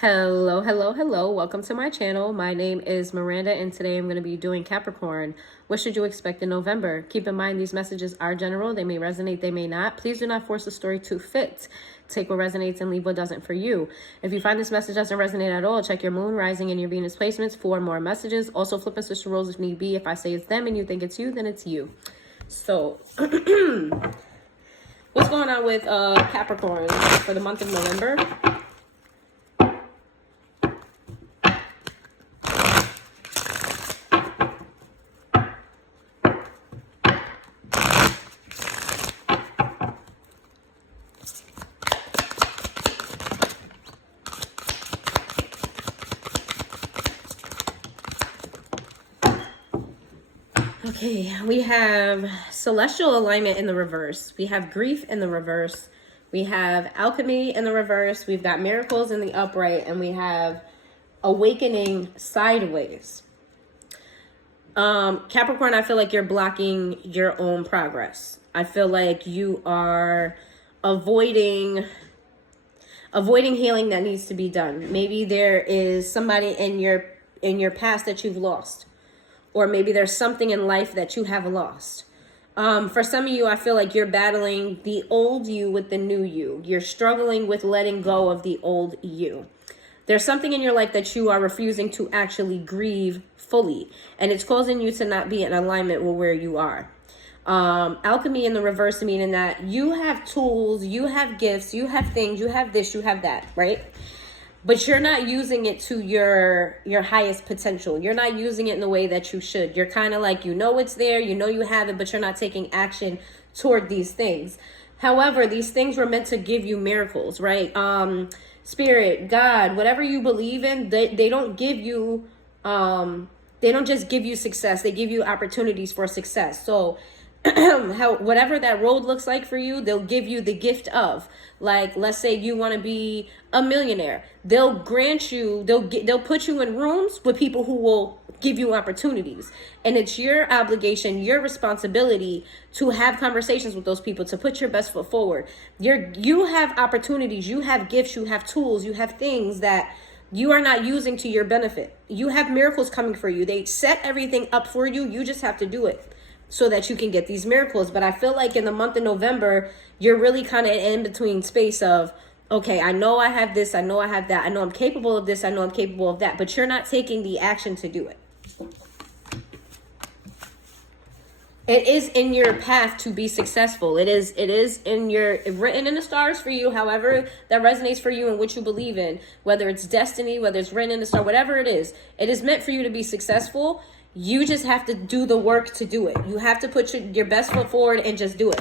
Hello, hello, hello. Welcome to my channel. My name is Miranda and today I'm going to be doing Capricorn. What should you expect in November? Keep in mind these messages are general. They may resonate, they may not. Please do not force the story to fit. Take what resonates and leave what doesn't for you. If you find this message doesn't resonate at all, check your moon, rising, and your Venus placements for more messages. Also flip and switch the roles if need be. If I say it's them and you think it's you, then it's you. So, what's going on with Capricorn for the month of November? Okay, we have celestial alignment in the reverse. We have grief in the reverse. We have alchemy in the reverse. We've got miracles in the upright. And we have awakening sideways. Capricorn, I feel like you're blocking your own progress. I feel like you are avoiding healing that needs to be done. Maybe there is somebody in your past that you've lost. Or maybe there's something in life that you have lost. For some of you, I feel like you're battling the old you with the new you. You're struggling with letting go of the old you. There's something in your life that you are refusing to actually grieve fully. And it's causing you to not be in alignment with where you are. Alchemy in the reverse, meaning that you have tools, you have gifts, you have things, you have this, you have that, right? But you're not using it to your highest potential. You're not using it in the way that you should. You're kind of like, you know it's there, you know you have it, but you're not taking action toward these things. However, these things were meant to give you miracles, right? Spirit, God, whatever you believe in, they don't give you, they don't just give you success. They give you opportunities for success. So whatever that road looks like for you, they'll give you the gift of. Like, let's say you want to be a millionaire. They'll grant you, they'll put you in rooms with people who will give you opportunities. And it's your obligation, your responsibility to have conversations with those people, to put your best foot forward. You have opportunities, you have gifts, you have tools, you have things that you are not using to your benefit. You have miracles coming for you. They set everything up for you. You just have to do it so that you can get these miracles. But I feel like in the month of November, you're really kind of in between space of, okay, I know I have this, I know I have that, I know I'm capable of this, I know I'm capable of that, but you're not taking the action to do it. It is in your path to be successful. It is written in the stars for you, however that resonates for you and what you believe in, whether it's destiny, whether it's written in the star, whatever it is meant for you to be successful. You just have to do the work to do it. You have to put your best foot forward and just do it.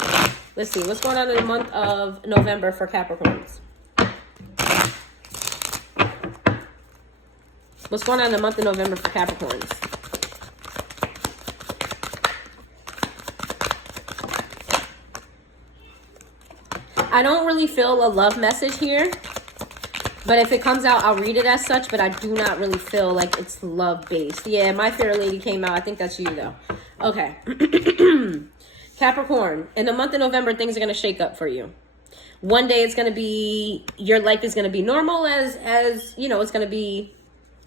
Let's see. What's going on in the month of November for Capricorns? What's going on in the month of November for Capricorns? I don't really feel a love message here. But if it comes out, I'll read it as such, but I do not really feel like it's love-based. Yeah, My Fair Lady came out. I think that's you, though. Okay. Capricorn, in the month of November, things are going to shake up for you. One day it's going to be, your life is going to be normal as you know, it's going to be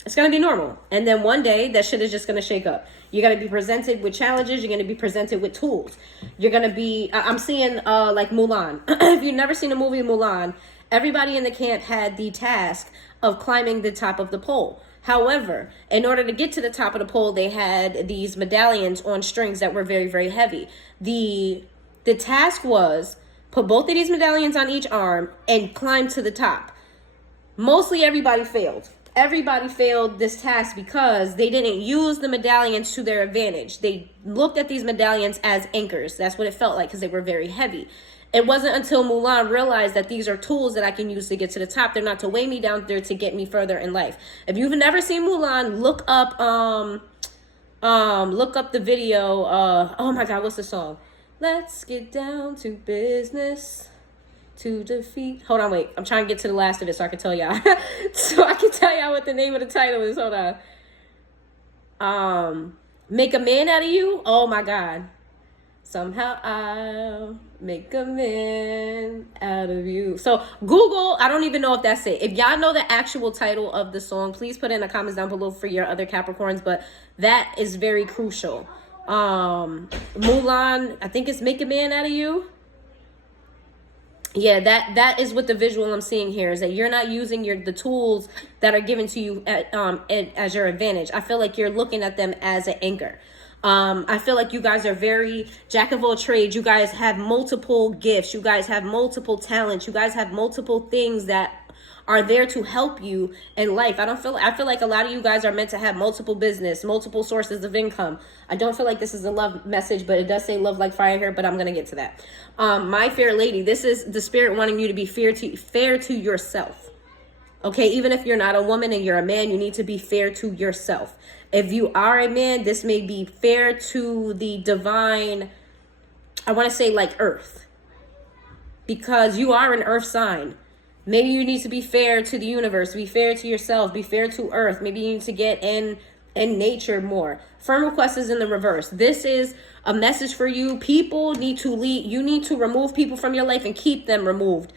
normal. And then one day, that shit is just going to shake up. You're going to be presented with challenges. You're going to be presented with tools. You're going to be, I'm seeing like Mulan. If you've never seen the movie Mulan, everybody in the camp had the task of climbing the top of the pole. However, in order to get to the top of the pole, they had these medallions on strings that were very, very heavy. The task was put both of these medallions on each arm and climb to the top. Mostly everybody failed. Everybody failed this task because they didn't use the medallions to their advantage. They looked at these medallions as anchors. That's what it felt like because they were very heavy. It wasn't until Mulan realized that these are tools that I can use to get to the top. They're not to weigh me down, they're to get me further in life. If you've never seen Mulan, look up the video. Oh my God, what's the song? Let's get down to business to defeat. Hold on, wait. I'm trying to get to the last of it so I can tell y'all. So I can tell y'all what the name of the title is. Hold on. Make a Man Out of You. Oh my God. Somehow I'll make a man out of you. So Google, I don't even know if that's it. If y'all know the actual title of the song, please put in the comments down below for your other Capricorns. But that is very crucial. Mulan, I think it's Make a Man Out of You. Yeah, that is what the visual I'm seeing here, is that you're not using the tools that are given to you as your advantage. I feel like you're looking at them as an anchor. I feel like you guys are very jack of all trades. You guys have multiple gifts. You guys have multiple talents. You guys have multiple things that are there to help you in life. I feel like a lot of you guys are meant to have multiple business, multiple sources of income. I don't feel like this is a love message, but it does say love like fire here, but I'm going to get to that. My fair lady, this is the spirit wanting you to be fair to yourself. Okay, even if you're not a woman and you're a man, you need to be fair to yourself. If you are a man, this may be fair to the divine, I want to say like earth, because you are an earth sign. Maybe you need to be fair to the universe, be fair to yourself, be fair to earth. Maybe you need to get in nature more. Firm request is in the reverse. This is a message for you. People need to leave. You need to remove people from your life and keep them removed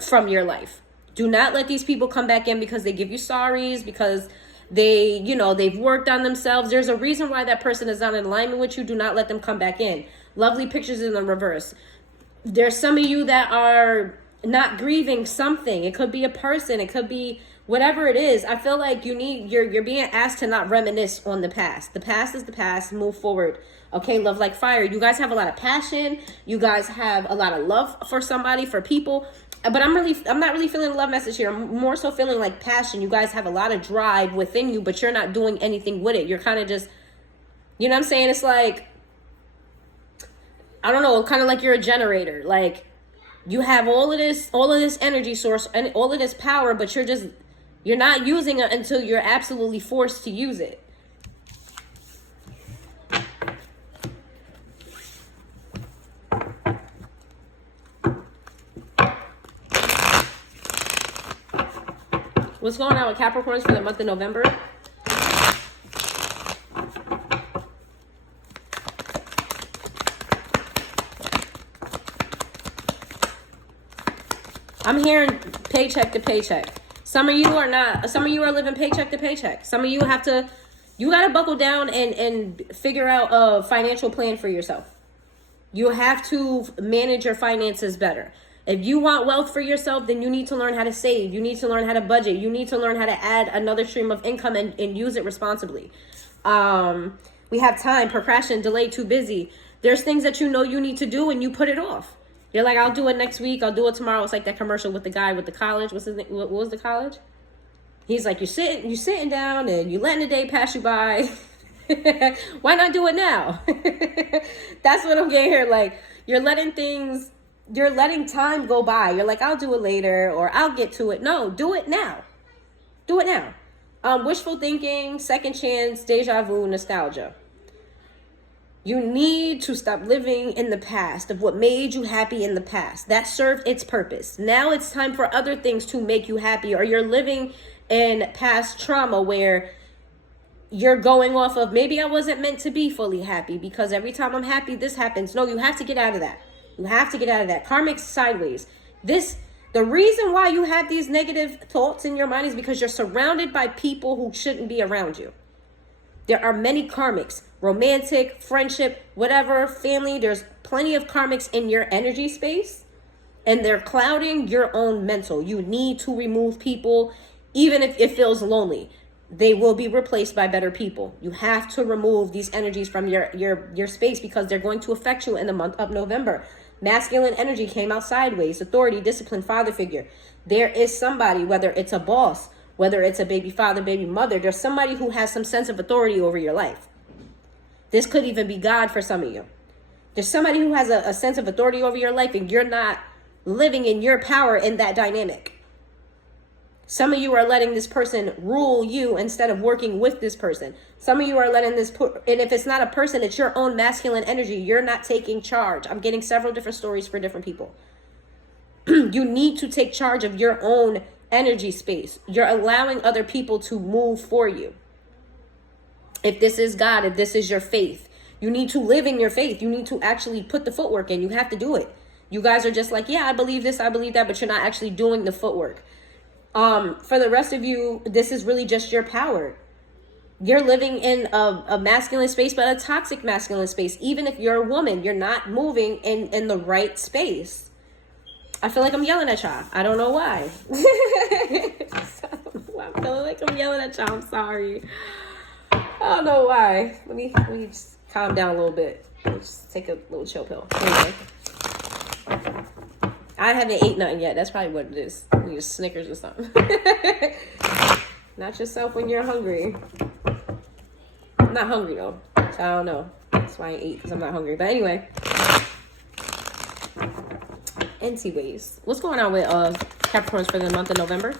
from your life. Do not let these people come back in because they give you sorries, because they've worked on themselves. There's a reason why that person is not in alignment with you. Do not let them come back in. Lovely pictures in the reverse. There's some of you that are not grieving something. It could be a person. It could be whatever it is. I feel like you're being asked to not reminisce on the past. The past is the past. Move forward. Okay, love like fire. You guys have a lot of passion. You guys have a lot of love for somebody, for people. But I'm not really feeling a love message here. I'm more so feeling like passion. You guys have a lot of drive within you, but you're not doing anything with it. You're kind of just, you know what I'm saying? It's like, I don't know, kind of like you're a generator. Like, you have all of this energy source and all of this power, but you're not using it until you're absolutely forced to use it. What's going on with Capricorns for the month of November? I'm hearing paycheck to paycheck. Some of you are not. Some of you are living paycheck to paycheck. Some of you you got to buckle down and figure out a financial plan for yourself. You have to manage your finances better. If you want wealth for yourself, then you need to learn how to save. You need to learn how to budget. You need to learn how to add another stream of income and use it responsibly. We have time, procrastinate, delay, too busy. There's things that you know you need to do and you put it off. You're like, I'll do it next week. I'll do it tomorrow. It's like that commercial with the guy with the college. What's his name? What was the college? He's like, you're sitting down and you letting the day pass you by. Why not do it now? That's what I'm getting here. Like, you're letting time go by. You're like, I'll do it later or I'll get to it. No, do it now. Do it now. Wishful thinking, second chance, deja vu, nostalgia. You need to stop living in the past of what made you happy in the past. That served its purpose. Now it's time for other things to make you happy, or you're living in past trauma where you're going off of, maybe I wasn't meant to be fully happy because every time I'm happy, this happens. No, you have to get out of that. You have to get out of that. Karmic sideways. The reason why you have these negative thoughts in your mind is because you're surrounded by people who shouldn't be around you. There are many karmics, romantic, friendship, whatever, family. There's plenty of karmics in your energy space, and they're clouding your own mental. You need to remove people, even if it feels lonely. They will be replaced by better people. You have to remove these energies from your space because they're going to affect you in the month of November. Masculine energy came out sideways. Authority, discipline, father figure. There is somebody, whether it's a boss, whether it's a baby father, baby mother, there's somebody who has some sense of authority over your life. This could even be God for some of you. There's somebody who has a sense of authority over your life and you're not living in your power in that dynamic. Some of you are letting this person rule you instead of working with this person. Some of you are letting and if it's not a person, it's your own masculine energy. You're not taking charge. I'm getting several different stories for different people. You need to take charge of your own energy space. You're allowing other people to move for you. If this is God, if this is your faith, You need to live in your faith. You need to actually put the footwork in. You have to do it. You guys are just like, yeah, I believe this, I believe that, but you're not actually doing the footwork. For the rest of you, this is really just your power. You're living in a masculine space, but a toxic masculine space. Even if you're a woman, you're not moving in the right space. I feel like I'm yelling at y'all. I don't know why. I'm feeling like I'm yelling at y'all. I'm sorry. I don't know why. Let me just calm down a little bit. Let me just take a little chill pill. Anyway. I haven't ate nothing yet. That's probably what it is. You just Snickers or something. Not yourself when you're hungry. I'm not hungry though. So I don't know. That's why I eat, because I'm not hungry. But anyway. Anyways. What's going on with Capricorns for the month of November?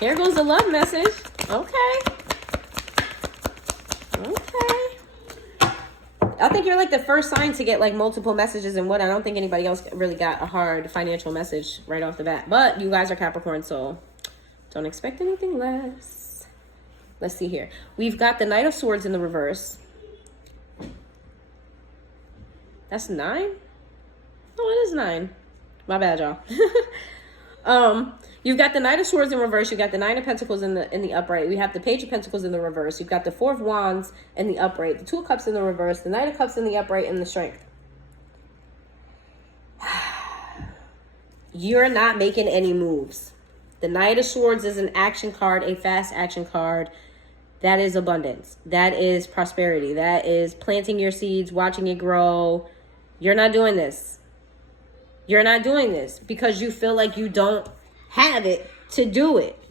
Here goes the love message. Okay. I think you're like the first sign to get like multiple messages and what. I don't think anybody else really got a hard financial message right off the bat. But you guys are Capricorn, so don't expect anything less. Let's see here. We've got the Knight of Swords in the reverse. That's 9? Oh, it is 9. My bad, y'all. You've got the Knight of Swords in reverse. You've got the Nine of Pentacles in the upright. We have the Page of Pentacles in the reverse. You've got the Four of Wands in the upright. The Two of Cups in the reverse. The Knight of Cups in the upright, and the Strength. You're not making any moves. The Knight of Swords is an action card, a fast action card. That is abundance. That is prosperity. That is planting your seeds, watching it grow. You're not doing this. You're not doing this because you feel like you don't have it to do it.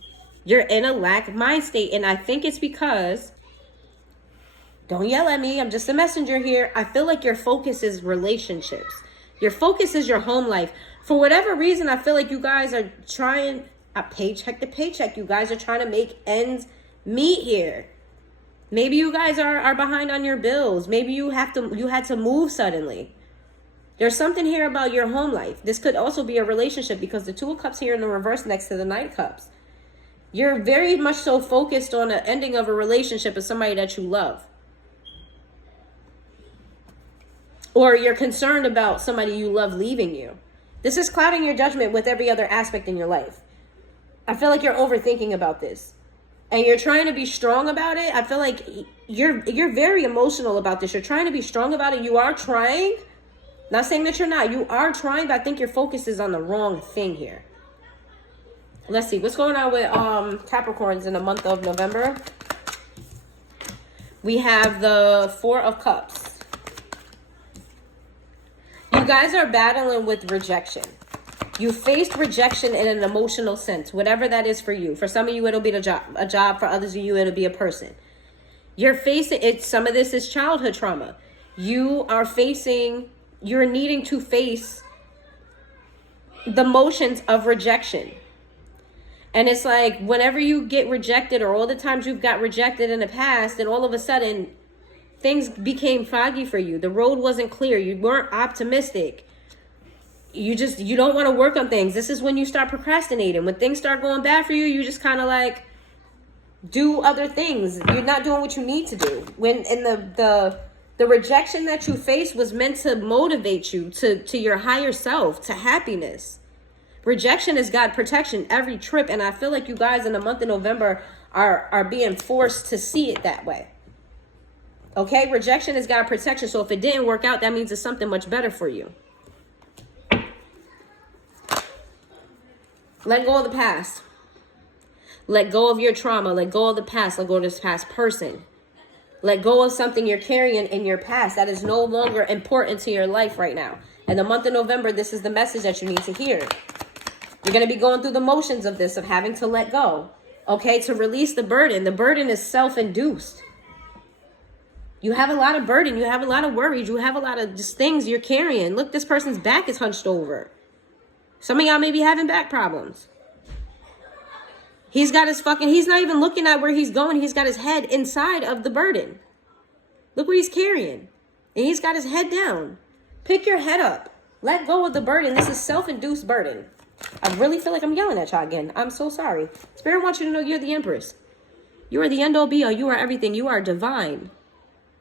You're in a lack mind state. And I think it's because, don't yell at me, I'm just a messenger here. I feel like your focus is relationships. Your focus is your home life. For whatever reason, I feel like you guys are trying, paycheck to paycheck. You guys are trying to make ends meet here. Maybe you guys are behind on your bills. Maybe you had to move suddenly. There's something here about your home life. This could also be a relationship because the Two of Cups here in the reverse next to the Knight of Cups. You're very much so focused on the ending of a relationship with somebody that you love. Or you're concerned about somebody you love leaving you. This is clouding your judgment with every other aspect in your life. I feel like you're overthinking about this. And you're trying to be strong about it. I feel like you're very emotional about this. You're trying to be strong about it. You are trying. Not saying that you're not. You are trying, but I think your focus is on the wrong thing here. Let's see. What's going on with Capricorns in the month of November? We have the Four of Cups. You guys are battling with rejection. You faced rejection in an emotional sense, whatever that is for you. For some of you, it'll be a job. For others of you, it'll be a person. You're facing it. Some of this is childhood trauma. You're needing to face the motions of rejection. And it's like whenever you get rejected, or all the times you've got rejected in the past, and all of a sudden things became foggy for you. The road wasn't clear. You weren't optimistic. You don't want to work on things. This is when you start procrastinating. When things start going bad for you, you just kind of like do other things. You're not doing what you need to do. When in the rejection that you faced was meant to motivate you to your higher self, to happiness. Rejection is God protection every trip. And I feel like you guys in the month of November are being forced to see it that way. Okay? Rejection is God protection. So if it didn't work out, that means it's something much better for you. Let go of the past. Let go of your trauma. Let go of the past. Let go of this past person. Let go of something you're carrying in your past that is no longer important to your life right now. In the month of November, this is the message that you need to hear. You're going to be going through the motions of this, of having to let go. Okay, to release the burden. The burden is self-induced. You have a lot of burden. You have a lot of worries. You have a lot of just things you're carrying. Look, this person's back is hunched over. Some of y'all may be having back problems. He's not even looking at where he's going. He's got his head inside of the burden. Look what he's carrying. And he's got his head down. Pick your head up. Let go of the burden. This is self-induced burden. I really feel like I'm yelling at y'all again. I'm so sorry. Spirit wants you to know you're the Empress. You are the end-all be-all. You are everything. You are divine.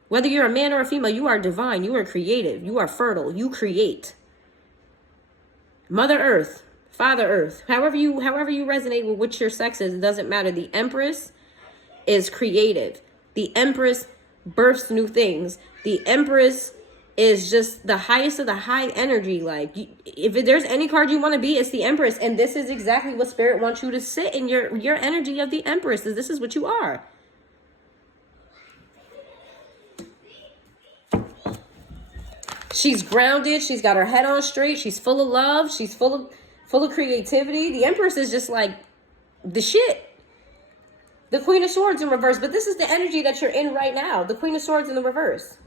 Whether you're a man or a female, you are divine. You are creative. You are fertile. You create. Mother Earth, Father Earth, however you resonate with which your sex is, it doesn't matter. The Empress is creative. The Empress births new things. The Empress is just the highest of the high energy. Like, if there's any card you want to be, it's the Empress. And this is exactly what Spirit wants you to sit in, your energy of the Empress. This is what you are. She's grounded. She's got her head on straight. She's full of love. She's full of creativity. The Empress is just like the shit. The Queen of Swords in reverse. But this is the energy that you're in right now. The Queen of Swords in the reverse.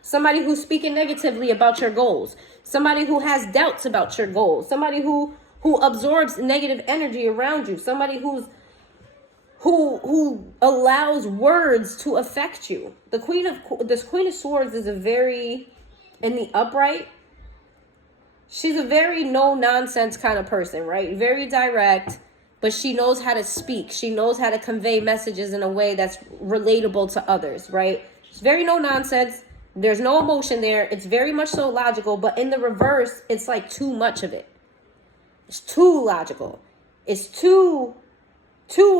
Somebody who's speaking negatively about your goals. Somebody who has doubts about your goals. Somebody who absorbs negative energy around you. Somebody who allows words to affect you. This Queen of Swords is a very, in the upright, she's a very no-nonsense kind of person, right? Very direct, but she knows how to speak. She knows how to convey messages in a way that's relatable to others, right? She's very no-nonsense. There's no emotion there. It's very much so logical, but in the reverse, it's like too much of it. It's too logical. It's too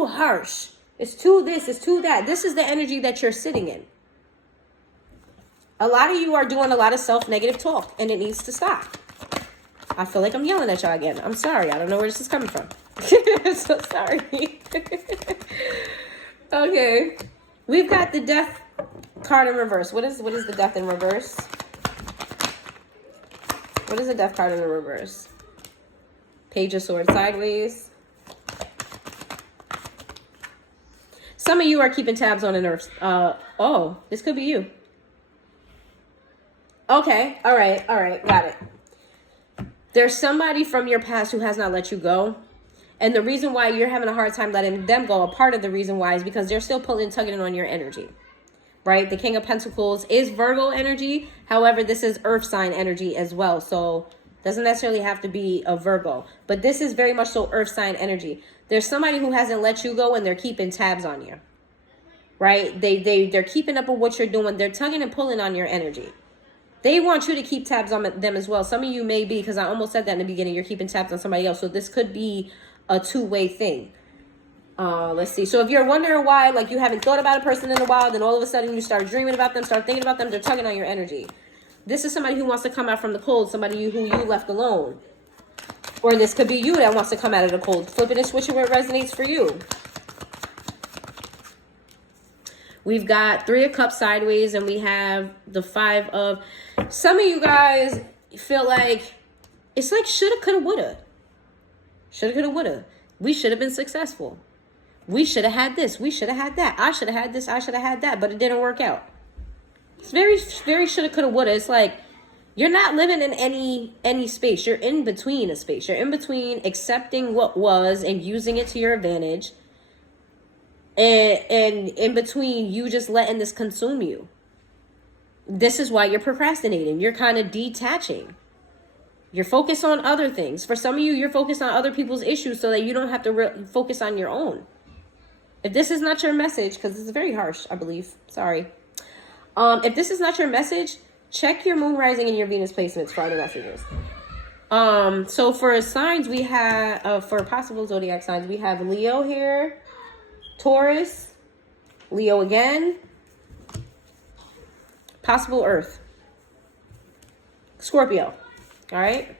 harsh. It's too this, it's too that. This is the energy that you're sitting in. A lot of you are doing a lot of self-negative talk, and it needs to stop. I feel like I'm yelling at y'all again. I'm sorry. I don't know where this is coming from. So sorry. Okay. We've got the Death card in reverse. What is the Death in reverse? What is the Death card in the reverse? Page of Swords sideways. Some of you are keeping tabs on an earth. Oh, this could be you. Okay. All right. Got it. There's somebody from your past who has not let you go. And the reason why you're having a hard time letting them go, a part of the reason why, is because they're still tugging on your energy. Right? The King of Pentacles is Virgo energy. However, this is earth sign energy as well. So doesn't necessarily have to be a Virgo. But this is very much so earth sign energy. There's somebody who hasn't let you go and they're keeping tabs on you. Right? They're keeping up with what you're doing. They're tugging and pulling on your energy. They want you to keep tabs on them as well. Some of you may be, because I almost said that in the beginning, you're keeping tabs on somebody else. So this could be a two-way thing. Let's see. So if you're wondering why, like, you haven't thought about a person in a while, then all of a sudden you start dreaming about them, start thinking about them, they're tugging on your energy. This is somebody who wants to come out from the cold, somebody who you left alone. Or this could be you that wants to come out of the cold. Flip it and switch it where it resonates for you. We've got 3 of Cups sideways, and we have the 5 of... Some of you guys feel like it's like shoulda, coulda, woulda. Shoulda, coulda, woulda. We should have been successful. We should have had this. We should have had that. I should have had this. I should have had that. But it didn't work out. It's very, very shoulda, coulda, woulda. It's like you're not living in any space. You're in between a space. You're in between accepting what was and using it to your advantage. And in between you just letting this consume you. This is why you're procrastinating. You're kind of detaching. You're focused on other things. For some of you, you're focused on other people's issues so that you don't have to focus on your own. If this is not your message, because it's very harsh, I believe. Sorry. If this is not your message, check your moon rising and your Venus placements for other messages. So for signs, we have, for possible zodiac signs, we have Leo here, Taurus, Leo again, possible Earth, Scorpio. All right.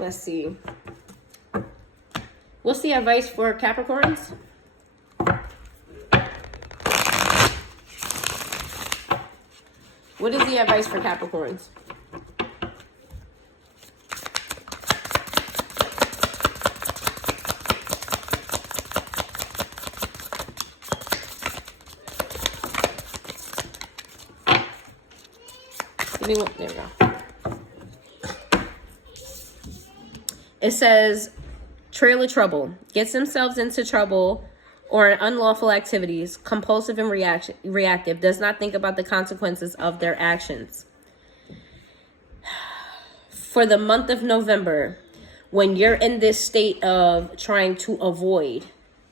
Let's see. What's the advice for Capricorns? What is the advice for Capricorns? There we go. It says, trail of trouble. Gets themselves into trouble. or unlawful activities, compulsive and reactive, does not think about the consequences of their actions. For the month of November, when you're in this state of trying to avoid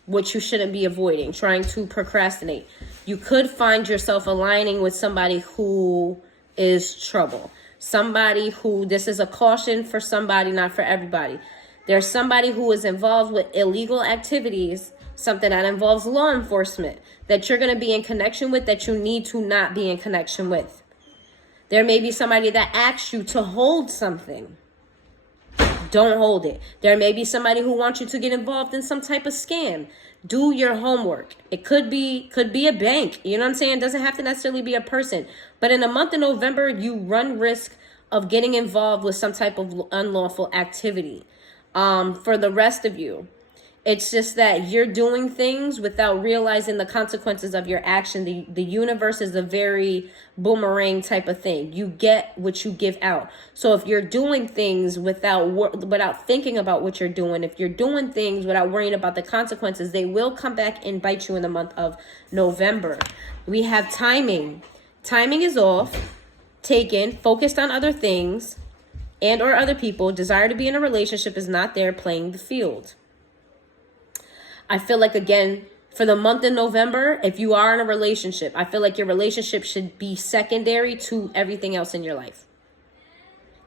what you shouldn't be avoiding, trying to procrastinate, you could find yourself aligning with somebody who is trouble. Somebody who, this is a caution for somebody, not for everybody. There's somebody who is involved with illegal activities, something that involves law enforcement, that you're going to be in connection with, that you need to not be in connection with. There may be somebody that asks you to hold something. Don't hold it. There may be somebody who wants you to get involved in some type of scam. Do your homework. It could be a bank. You know what I'm saying? It doesn't have to necessarily be a person. But in the month of November, you run risk of getting involved with some type of unlawful activity. For the rest of you, it's just that you're doing things without realizing the consequences of your action. The universe is a very boomerang type of thing. You get what you give out. So if you're doing things without thinking about what you're doing, if you're doing things without worrying about the consequences, they will come back and bite you in the month of November. We have timing. Timing is off, taken, focused on other things and or other people. Desire to be in a relationship is not there, playing the field. I feel like, again, for the month of November, if you are in a relationship, I feel like your relationship should be secondary to everything else in your life.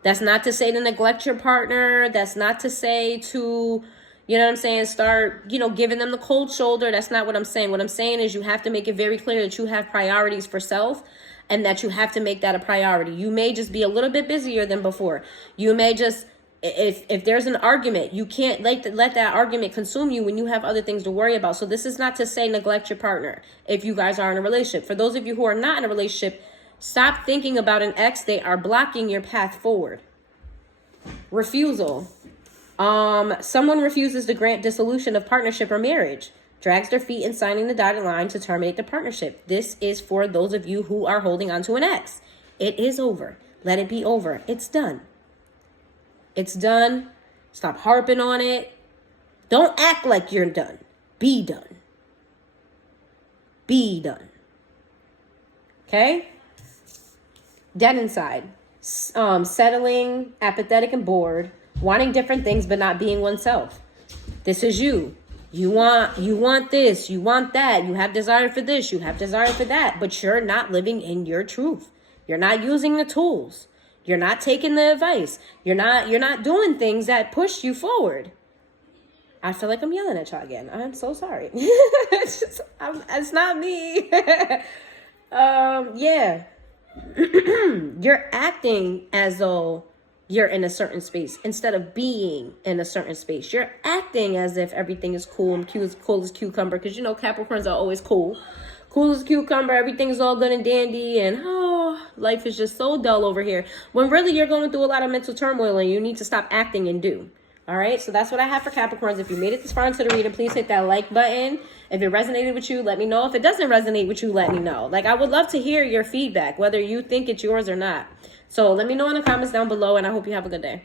That's not to say to neglect your partner. That's not to say to, you know what I'm saying, start, giving them the cold shoulder. That's not what I'm saying. What I'm saying is you have to make it very clear that you have priorities for self and that you have to make that a priority. You may just be a little bit busier than before. You may just... If there's an argument, you can't let that argument consume you when you have other things to worry about. So this is not to say neglect your partner if you guys are in a relationship. For those of you who are not in a relationship, stop thinking about an ex. They are blocking your path forward. Refusal. Someone refuses to grant dissolution of partnership or marriage, drags their feet in signing the dotted line to terminate the partnership. This is for those of you who are holding on to an ex. It is over. Let it be over. It's done. It's done. Stop harping on it. Don't act like you're done. Be done. Be done. Okay? Dead inside. Settling, apathetic and bored, wanting different things but not being oneself. This is you. You want this, you want that, you have desire for this, you have desire for that, but you're not living in your truth. You're not using the tools. You're not taking the advice. You're not doing things that push you forward. I feel like I'm yelling at y'all again. I'm so sorry. It's not me. Yeah. You're acting as though you're in a certain space instead of being in a certain space. You're acting as if everything is cool and cool as cucumber, because Capricorns are always cool. Cool as cucumber, everything's all good and dandy, and life is just so dull over here. When really you're going through a lot of mental turmoil and you need to stop acting and do. All right, so that's what I have for Capricorns. If you made it this far into the reading, please hit that like button. If it resonated with you, let me know. If it doesn't resonate with you, let me know. I would love to hear your feedback, whether you think it's yours or not. So let me know in the comments down below, and I hope you have a good day.